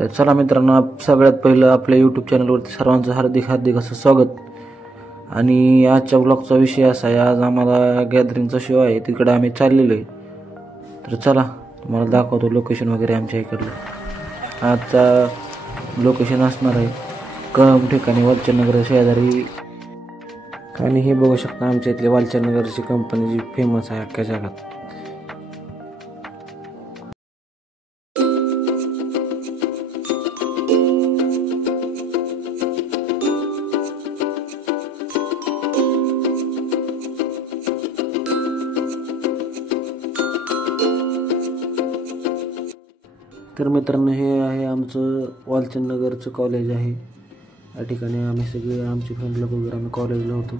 तर चला मित्रांनो, सगळ्यात पहिलं आपल्या यूट्यूब चॅनलवरती सर्वांचं हार्दिक असं स्वागत. आणि आजच्या ब्लॉगचा विषय असा आहे, आज आम्हाला गॅदरिंगचा शो आहे, तिकडे आम्ही चाललेलो आहे. तर चला तुम्हाला दाखवतो लोकेशन वगैरे आमच्या इकडलं. आजचा लोकेशन असणार आहे कळंब ठिकाणी, वालचंदनगर शेजारी. आणि हे बघू शकता आमच्या इथली वालचंदनगरची कंपनी जी फेमस आहे अख्ख्या जगात. तर मित्रांनो, हे आहे आमचं वालचंदनगरचं कॉलेज आहे. या ठिकाणी आम्ही सगळे आमचे फ्रेंड लोक वगैरे आम्ही कॉलेजला होतो.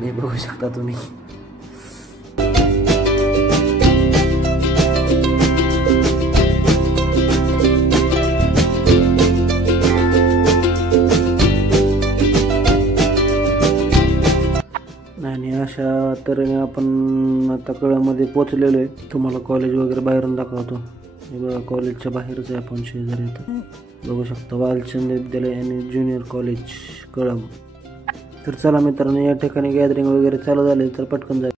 हे बघू शकता तुम्ही. आणि अशा तऱ्हेने आपण आता कळंबमध्ये पोचलेलो आहे. तुम्हाला कॉलेज वगैरे बाहेरून दाखवतो. हे बघा, कॉलेजच्या बाहेरच आहे आपण शेजारी येतो. बघू शकता वालचंद विद्यालय आणि ज्युनियर कॉलेज कळंब. तर चला मित्रांनो, या ठिकाणी गॅदरिंग वगैरे चालू झाले तर पटकन जाईल.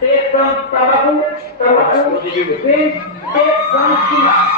Take from Tabaku, take from China.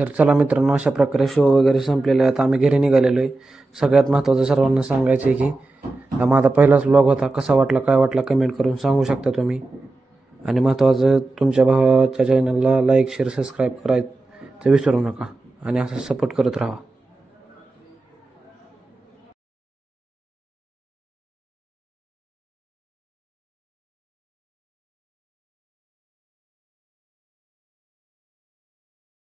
तर चला मित्रांनो, अशा प्रकारे शो वगैरे संपलेले आहेत. आम्ही घरी निघालेलो आहे. सगळ्यात महत्त्वाचं सर्वांना सांगायचं आहे की हा माझा पहिलाच व्लॉग होता. कसा वाटला काय वाटला कमेंट करून सांगू शकता तुम्ही. आणि महत्त्वाचं, तुमच्या भावाच्या चॅनलला लाईक शेअर सबस्क्राईब करायचं विसरू नका आणि असं सपोर्ट करत राहा.